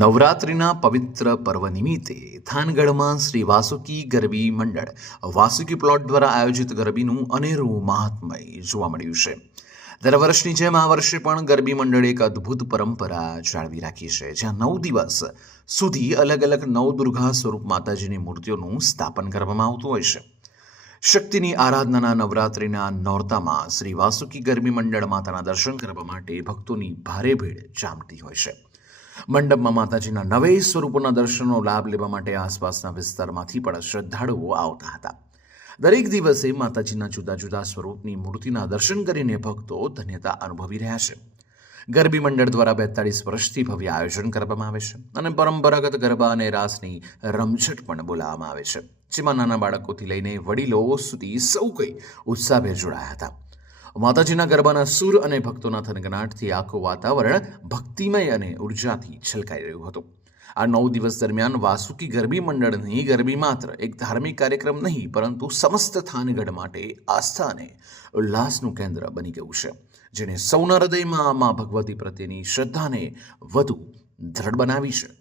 નવરાત્રિના પવિત્ર પર્વ નિમિત્તે થાનગઢમાં શ્રી વાસુકી ગરબી મંડળ, વાસુકી પ્લોટ દ્વારા આયોજિત ગરબીનું અનેરું મહાત્મય જોવા મળ્યું છે. દર વર્ષની જેમ આ વર્ષે પણ ગરબી મંડળે એક અદ્ભુત પરંપરા જાળવી રાખી છે, જ્યાં નવ દિવસ સુધી અલગ અલગ નવદુર્ગા સ્વરૂપ માતાજીની મૂર્તિઓનું સ્થાપન કરવામાં આવતું હોય છે. શક્તિની આરાધનાના નવરાત્રિના નોરતામાં શ્રી વાસુકી ગરબી મંડળ માતાના દર્શન કરવા માટે ભક્તોની ભારે ભીડ જામતી હોય છે. મંડપમાં માતાજીના નવે સ્વરૂપોના દર્શનનો લાભ લેવા માટે આસપાસના વિસ્તારમાંથી પણ શ્રદ્ધાળુઓ આવતા હતા. દરેક દિવસે માતાજીના જુદા જુદા સ્વરૂપની મૂર્તિના દર્શન કરીને ભક્તો ધન્યતા અનુભવી રહ્યા છે. ગરબી મંડળ દ્વારા બેતાળીસ વર્ષથી ભવ્ય આયોજન કરવામાં આવે છે અને પરંપરાગત ગરબા અને રાસની રમઝટ પણ બોલાવવામાં આવે છે. જેમાં નાના બાળકોથી લઈને વડીલો સુધી સૌ કોઈ ઉત્સાહભેર જોડાયા હતા. માતાજીના ગરબાના સૂર અને ભક્તોના થનગનાટથી આખું વાતાવરણ ભક્તિમય અને ઉર્જાથી છલકાઈ રહ્યું હતું. આ નવ દિવસ દરમિયાન વાસુકી ગરબી મંડળની ગરબી માત્ર એક ધાર્મિક કાર્યક્રમ નહીં, પરંતુ સમસ્ત થાનગઢ માટે આસ્થા અને ઉલ્લાસનું કેન્દ્ર બની ગયું છે જેને સૌના હૃદયમાં મા ભગવતી પ્રત્યેની શ્રદ્ધાને વધુ દ્રઢ બનાવી છે.